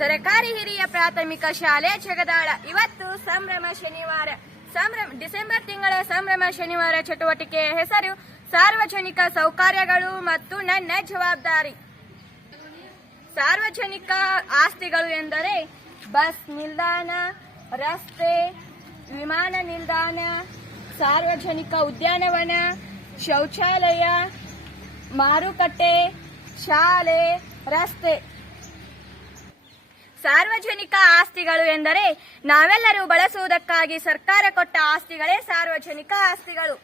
ಸರಕಾರಿ ಹಿರಿಯ ಪ್ರಾಥಮಿಕ ಶಾಲೆ ಜಗದಾಳ ಇವತ್ತು ಸಂಭ್ರಮ ಶನಿವಾರ. ಸಂಭ್ರಮ, ಡಿಸೆಂಬರ್ ತಿಂಗಳ ಸಂಭ್ರಮ ಶನಿವಾರ ಚಟುವಟಿಕೆಯ ಹೆಸರು ಸಾರ್ವಜನಿಕ ಸೌಕರ್ಯಗಳು ಮತ್ತು ನನ್ನ ಜವಾಬ್ದಾರಿ. ಸಾರ್ವಜನಿಕ ಆಸ್ತಿಗಳು ಎಂದರೆ ಬಸ್ ನಿಲ್ದಾಣ, ರಸ್ತೆ, ವಿಮಾನ ನಿಲ್ದಾಣ, ಸಾರ್ವಜನಿಕ ಉದ್ಯಾನವನ, ಶೌಚಾಲಯ, ಮಾರುಕಟ್ಟೆ, ಶಾಲೆ, ರಸ್ತೆ. ಸಾರ್ವಜನಿಕ ಆಸ್ತಿಗಳು ಎಂದರೆ ನಾವೆಲ್ಲರೂ ಬಳಸುವುದಕ್ಕಾಗಿ ಸರ್ಕಾರ ಕೊಟ್ಟ ಆಸ್ತಿಗಳೇ ಸಾರ್ವಜನಿಕ ಆಸ್ತಿಗಳು.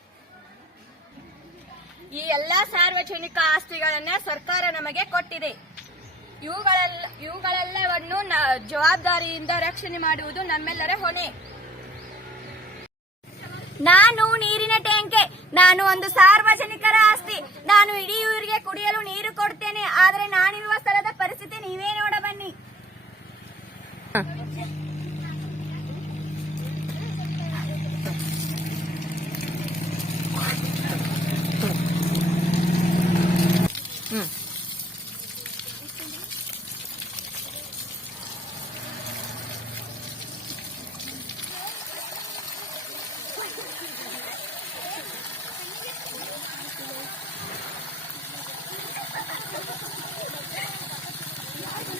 ಈ ಎಲ್ಲಾ ಸಾರ್ವಜನಿಕ ಆಸ್ತಿಗಳನ್ನ ಸರ್ಕಾರ ನಮಗೆ ಕೊಟ್ಟಿದೆ. ಇವುಗಳೆಲ್ಲ ಇವುಗಳೆಲ್ಲವನ್ನು ಜವಾಬ್ದಾರಿಯಿಂದ ರಕ್ಷಣೆ ಮಾಡುವುದು ನಮ್ಮೆಲ್ಲರ ಹೊಣೆ. ನಾನು ನೀರಿನ ಟ್ಯಾಂಕೆ, ನಾನು ಒಂದು ಸಾರ್ವಜನಿಕರ ಆಸ್ತಿ. ನಾನು ಇಡೀ ಊರಿಗೆ ಕುಡಿಯಲು ನೀರು ಕೊಡ್ತೇನೆ, ಆದರೆ ನಾನಿರುವ ಸ್ಥಳದ ಪರಿಸ್ಥಿತಿ ನೀವೇ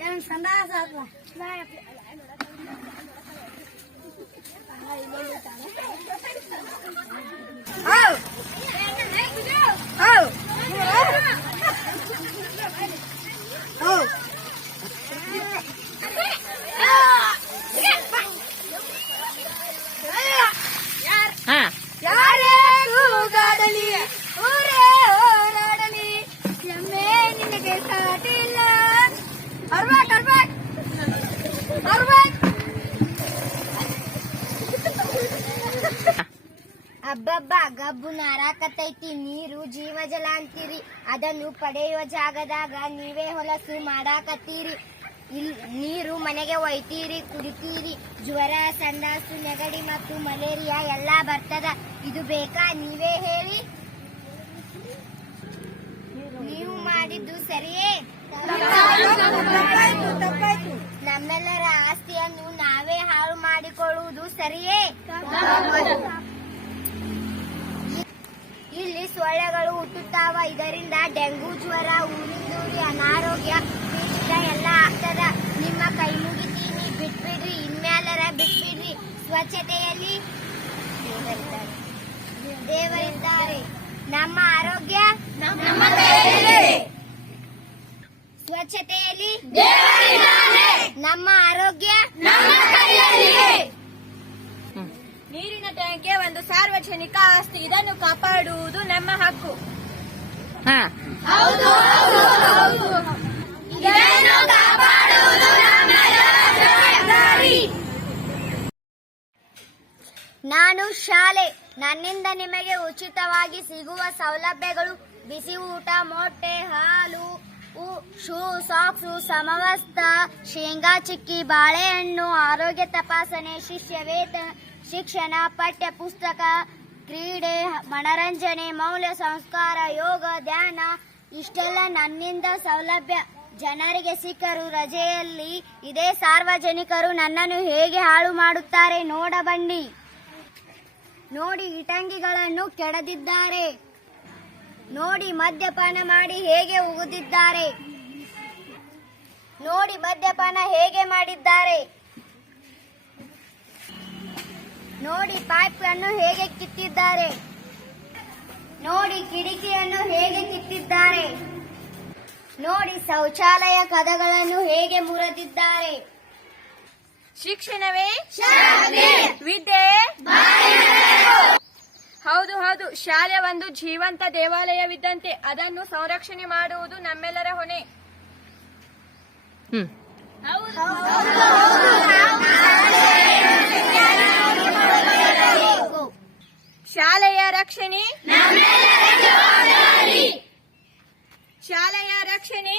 எனக்கு சந்தாசம் சாப்பிடலாம் Oh! ಅಬ್ಬಬ್ಬ ಗಬ್ಬು ನಾರಾಕತೈತಿ ನೀರು ಜೀವ ಜಲ ಅಂತೀರಿ. ಅದನ್ನು ಪಡೆಯುವ ಜಾಗದಾಗ ನೀವೇ ಹೊಲಸು ಮಾಡಾಕತ್ತೀರಿ. ಇಲ್ ನೀರು ಮನೆಗೆ ಒಯ್ತೀರಿ ಕುಡಿತೀರಿ. ಜ್ವರ ಸಂದಾಸು ನೆಗಡಿ ಮತ್ತು ಮಲೇರಿಯಾ ಎಲ್ಲಾ ಬರ್ತದ. ಇದು ಬೇಕಾ? ನೀವೇ ಹೇಳಿ. ನೀವು ಮಾಡಿದ್ದು ಸರಿಯೇ? ನಮ್ಮೆಲ್ಲರ ಆಸ್ತಿಯನ್ನು ನಾವೇ ಹಾಳು ಮಾಡಿಕೊಳ್ಳುವುದು ಸರಿಯೇ? ಇಲ್ಲಿ ಸೊಳ್ಳೆಗಳು ಹುಟ್ಟುತ್ತಾವ. ಇದರಿಂದ ಡೆಂಗು ಜ್ವರ ಉಳಿದೂರಿ ಅನಾರೋಗ್ಯ ಎಲ್ಲ ಆಗ್ತದ. ನಿಮ್ಮ ಕೈ ಮುಗಿತೀನಿ. ಬಿಟ್ಬಿಡ್ರಿ. ಇನ್ಮ್ಯಾಲರ ಬಿಟ್ಬಿಡ್ರಿ. ಸ್ವಚ್ಛತೆಯಲ್ಲಿ ದೇವರಿದ್ದಾರೆ. ನಮ್ಮ ಆರೋಗ್ಯ ಸ್ವಚ್ಛತೆಯಲ್ಲಿ ನಮ್ಮ ಆರೋಗ್ಯ ನೀರಿನ ಟ್ಯಾಂಕೆ ಸಾರ್ವಜನಿಕ ಆಸ್ತಿ ಇದನ್ನು ಕಾಪಾಡುವುದು ನಮ್ಮ ಹಕ್ಕು. ನಾನು ಶಾಲೆ ನನ್ನಿಂದ ನಿಮಗೆ ಉಚಿತವಾಗಿ ಸಿಗುವ ಸೌಲಭ್ಯಗಳು ಬಿಸಿ ಊಟ ಮೊಟ್ಟೆ ಹಾಲು ಉ- ಶೂ ಸಾಕ್ಸು ಸಮವಸ್ತ ಶೇಂಗಾ ಚಿಕ್ಕಿ ಬಾಳೆಹಣ್ಣು ಆರೋಗ್ಯ ತಪಾಸಣೆ ಶಿಷ್ಯ ವೇತನ ಶಿಕ್ಷಣ ಪಠ್ಯ ಪುಸ್ತಕ ಕ್ರೀಡೆ, ಮನರಂಜನೆ, ಮೌಲ್ಯ ಸಂಸ್ಕಾರ, ಯೋಗ, ಧ್ಯಾನ, ಇಷ್ಟೆಲ್ಲ ನನ್ನಿಂದ ಸೌಲಭ್ಯ. ಜನರಿಗೆ ಸಿಕ್ಕರು ರಜೆಯಲ್ಲಿ ಇದೇ ಸಾರ್ವಜನಿಕರು ನನ್ನನ್ನು ಹೇಗೆ ಹಾಳು ಮಾಡುತ್ತಾರೆ ನೋಡಬನ್ನಿ. ನೋಡಿ ಇಟಂಗಿಗಳನ್ನು ಕೆಡದಿದ್ದಾರೆ. ನೋಡಿ ಮದ್ಯಪಾನ ಮಾಡಿ ಹೇಗೆ ಉಗುದಿದ್ದಾರೆ. ನೋಡಿ ಮದ್ಯಪಾನ ಹೇಗೆ ಮಾಡಿದ್ದಾರೆ. ನೋಡಿ ಪೈಪ್ ಅನ್ನು ಹೇಗೆ ಕಿತ್ತಿದ್ದಾರೆ. ನೋಡಿ ಕಿಟಕಿಯನ್ನು ಹೇಗೆ ಕಿತ್ತಿದ್ದಾರೆ. ನೋಡಿ ಶೌಚಾಲಯ ಕದಗಳನ್ನು ಹೇಗೆ ಮುರಿದಿದ್ದಾರೆ. ಶಿಕ್ಷಣವೇ? ವಿದ್ಯೆ? ಹೌದು ಹೌದು. ಶಾಲೆ ಒಂದು ಜೀವಂತ ದೇವಾಲಯವಿದ್ದಂತೆ ಅದನ್ನು ಸಂರಕ್ಷಣೆ ಮಾಡುವುದು ನಮ್ಮೆಲ್ಲರ ಹೊಣೆ ಹ್ಮ್ ಶಾಲೆಯ ರಕ್ಷಣೆ? ಶಾಲೆಯ ರಕ್ಷಣೆ?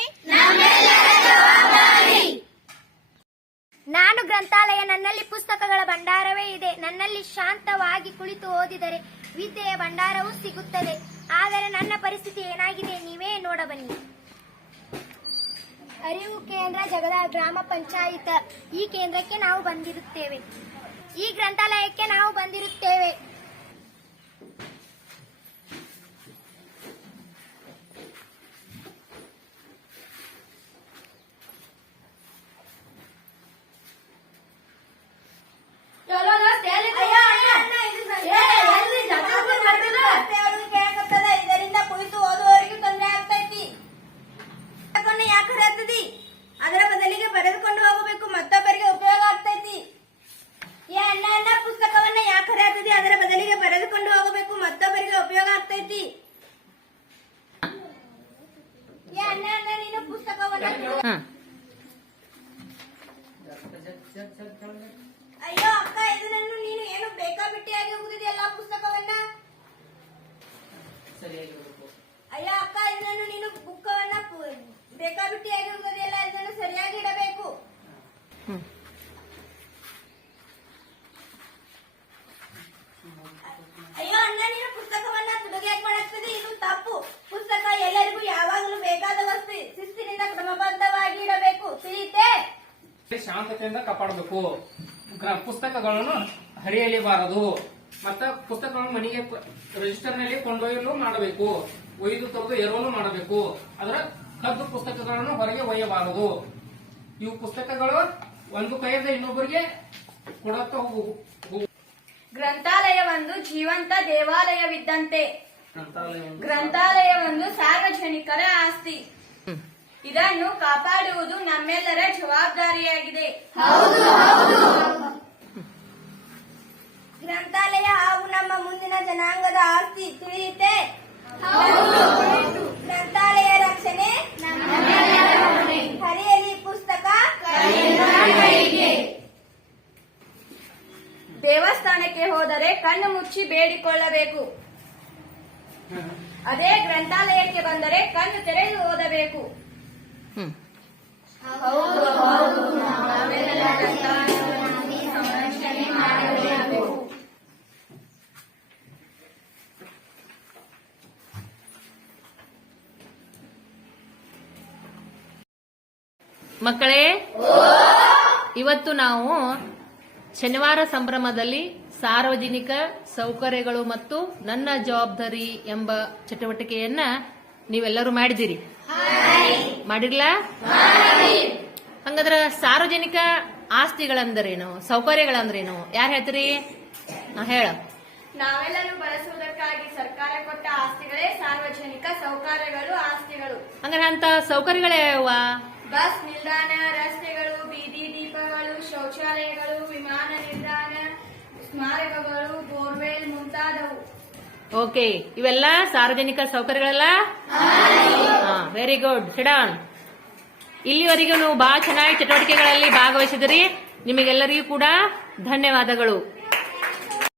ನಾನು ಗ್ರಂಥಾಲಯ, ನನ್ನಲ್ಲಿ ಪುಸ್ತಕಗಳ ಭಂಡಾರವೇ ಇದೆ. ನನ್ನಲ್ಲಿ ಶಾಂತವಾಗಿ ಕುಳಿತು ಓದಿದರೆ ವಿದ್ಯೆಯ ಭಂಡಾರವೂ ಸಿಗುತ್ತದೆ. ಆದರೆ ನನ್ನ ಪರಿಸ್ಥಿತಿ ಏನಾಗಿದೆ? ನೀವೇ ನೋಡಬನ್ನಿ. ಅರಿವು ಕೇಂದ್ರ ಜಗದ ಗ್ರಾಮ ಪಂಚಾಯತ್. ಈ ಕೇಂದ್ರಕ್ಕೆ ನಾವು ಬಂದಿರುತ್ತೇವೆ. ಈ ಗ್ರಂಥಾಲಯಕ್ಕೆ ನಾವು ಬಂದಿರುತ್ತೇವೆ. పెట్టి ಶಾಂತತೆಯಿಂದ ಕಾಪಾಡಬೇಕು. ಪುಸ್ತಕಗಳನ್ನು ಹರಿಯಲಿಬಾರದು. ಮತ್ತ ಪುಸ್ತಕಗಳನ್ನು ಮನೆಗೆ ರಿಜಿಸ್ಟರ್ನಲ್ಲಿ ಕೊಂಡೊಯ್ಯಲು ಮಾಡಬೇಕು. ಒಯ್ದು ತೊಗೊಂಡು ಎರವಲು ಮಾಡಬೇಕು. ಅದರ ಕದ್ದು ಪುಸ್ತಕಗಳನ್ನು ಹೊರಗೆ ಒಯ್ಯಬಾರದು. ಇವು ಪುಸ್ತಕಗಳು ಒಂದು ಕೈಯಿಂದ ಇನ್ನೊಬ್ಬರಿಗೆ ಕೊಡತ್ತ ಹೋಗು ಗ್ರಂಥಾಲಯ ಒಂದು ಜೀವಂತ ದೇವಾಲಯವಿದ್ದಂತೆ. ಗ್ರಂಥಾಲಯ ಒಂದು ಗ್ರಂಥಾಲಯ ಒಂದು ಸಾರ್ವಜನಿಕರ ಆಸ್ತಿ ಹ್ಮ್ ಇದನ್ನು ಕಾಪಾಡುವುದು ನಮ್ಮೆಲ್ಲರ ಜವಾಬ್ದಾರಿಯಾಗಿದೆ. ಗ್ರಂಥಾಲಯ ಹಾಗೂ ನಮ್ಮ ಮುಂದಿನ ಜನಾಂಗದ ಆಸ್ತಿ ತಿಳಿಯುತ್ತೆ. ಗ್ರಂಥಾಲಯ ರಕ್ಷಣೆ ಹರಿಯಲಿ ಪುಸ್ತಕ ದೇವಸ್ಥಾನಕ್ಕೆ ಹೋದರೆ ಕಣ್ಣು ಮುಚ್ಚಿ ಬೇಡಿಕೊಳ್ಳಬೇಕು. ಅದೇ ಗ್ರಂಥಾಲಯಕ್ಕೆ ಬಂದರೆ ಕಣ್ಣು ತೆರೆದು ಓದಬೇಕು. ಮಕ್ಕಳೇ ಇವತ್ತು ನಾವು ಶನಿವಾರ ಸಂಭ್ರಮದಲ್ಲಿ ಸಾರ್ವಜನಿಕ ಸೌಕರ್ಯಗಳು ಮತ್ತು ನನ್ನ ಜವಾಬ್ದಾರಿ ಎಂಬ ಚಟುವಟಿಕೆಯನ್ನ ನೀವೆಲ್ಲರೂ ಮಾಡಿದಿರಿ ಮಾಡಿರ್ಲಾ? ಹಂಗಂದ್ರ ಸಾರ್ವಜನಿಕ ಆಸ್ತಿಗಳಂದ್ರೇನು? ಸೌಕರ್ಯಗಳಂದ್ರೇನು? ಯಾರು ಹೇಳ್ತೀರಿ? ನಾ ಹೇಳ. ನಾವೆಲ್ಲರೂ ಬಳಸುವುದಕ್ಕಾಗಿ ಸರ್ಕಾರ ಕೊಟ್ಟ ಆಸ್ತಿಗಳೇ ಸಾರ್ವಜನಿಕ ಸೌಕರ್ಯಗಳು ಆಸ್ತಿಗಳು. ಹಂಗಾರೆ ಅಂತ ಸೌಕರ್ಯಗಳೇ ಯಾವ ಬಸ್ ನಿಲ್ದಾಣ ರಸ್ತೆಗಳು ಬೀದಿ ದೀಪಗಳು ಶೌಚಾಲಯಗಳು ವಿಮಾನ ನಿಲ್ದಾಣ ಸ್ಮಾರಕಗಳು ಓಕೆ ಇವೆಲ್ಲ ಸಾರ್ವಜನಿಕ ಸೌಕರ್ಯಗಳಲ್ಲ? ವೆರಿ ಗುಡ್ ಸಿಡಾನ್ ಇಲ್ಲಿವರೆಗೂ ನೀವು ಬಹಳ ಚೆನ್ನಾಗಿ ಚಟುವಟಿಕೆಗಳಲ್ಲಿ ಭಾಗವಹಿಸಿದಿರಿ. ನಿಮಗೆಲ್ಲರಿಗೂ ಕೂಡ ಧನ್ಯವಾದಗಳು.